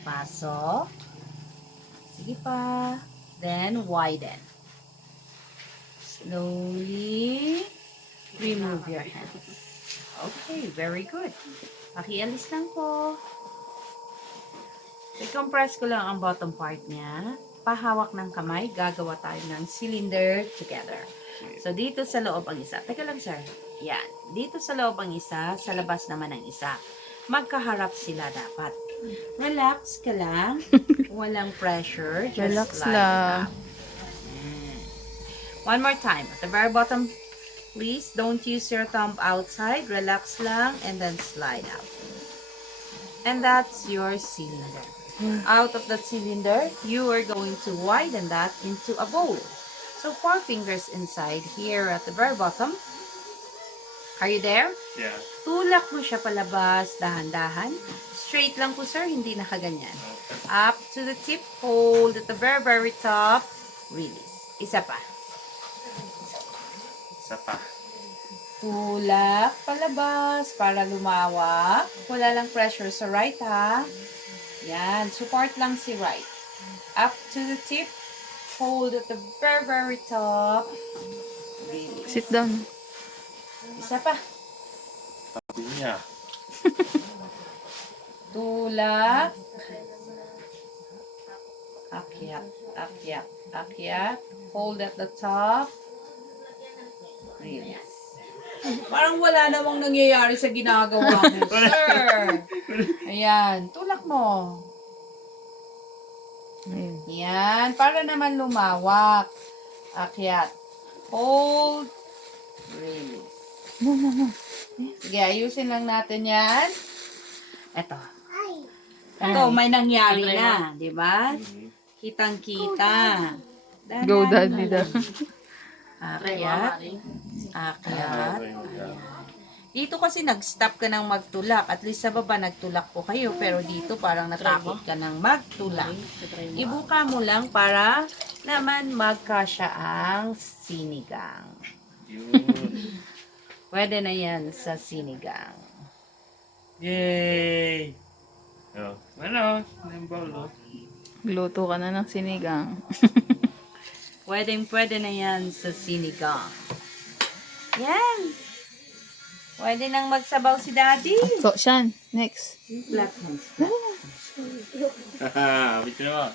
Pasok. Sige pa. Then, widen. Slowly remove your hands. Okay, very good. Pakialis lang po. I-compress ko lang ang bottom part niya. Pahawak ng kamay, gagawa tayo ng cylinder together. So, dito sa loob ang isa. Teka lang, sir. Yan. Dito sa loob ang isa, sa labas naman ang isa. Magkaharap sila dapat. Relax ka lang. Walang pressure. Just Relax slide lang. up. One more time. At the very bottom, please don't use your thumb outside. Relax lang and then slide out. And that's your cylinder. Out of that cylinder, you are going to widen that into a bowl. So 4 fingers inside here at the very bottom. Are you there? Yeah. Tulak mo siya palabas, dahan-dahan. Straight lang po, sir, hindi nakaganyan. Up to the tip, hold at the very, very top. Release. Isa pa. Isa pa. Tulak palabas para lumawak. Wala lang pressure sa right, ha? Yan. Support lang si right. Up to the tip. Hold at the very, very top. Release. Sit down. Isa pa. Sabi niya. Tulak. Akyat. Akyat. Akyat. Hold at the top. Release. Parang wala namang nangyayari sa ginagawa mo, sir. Ayan. Tulak mo. Ayun. Yan. Para naman lumawak. Akyat. Hold. Release. No, no, no. Sige, ayusin lang natin yan. Eto. Ito, may nangyari na. Di ba? Kitang-kita. Go, daddy, daw. Akyat. Akyat. Dito kasi nag-stop ka ng magtulak. At least sa baba nagtulak po kayo. Pero dito parang natakot ka ng magtulak. Ibuka mo lang para naman magkasya ang sinigang. Yun. Pwede na yan sa sinigang. Yay! Oh, ano? Ang bolo. Luto ka na ng sinigang. Pwede na yan sa sinigang. Yan. Pwede nang magsabaw si daddy. So, Shan, next. Flat hands. Haha, bitin mo.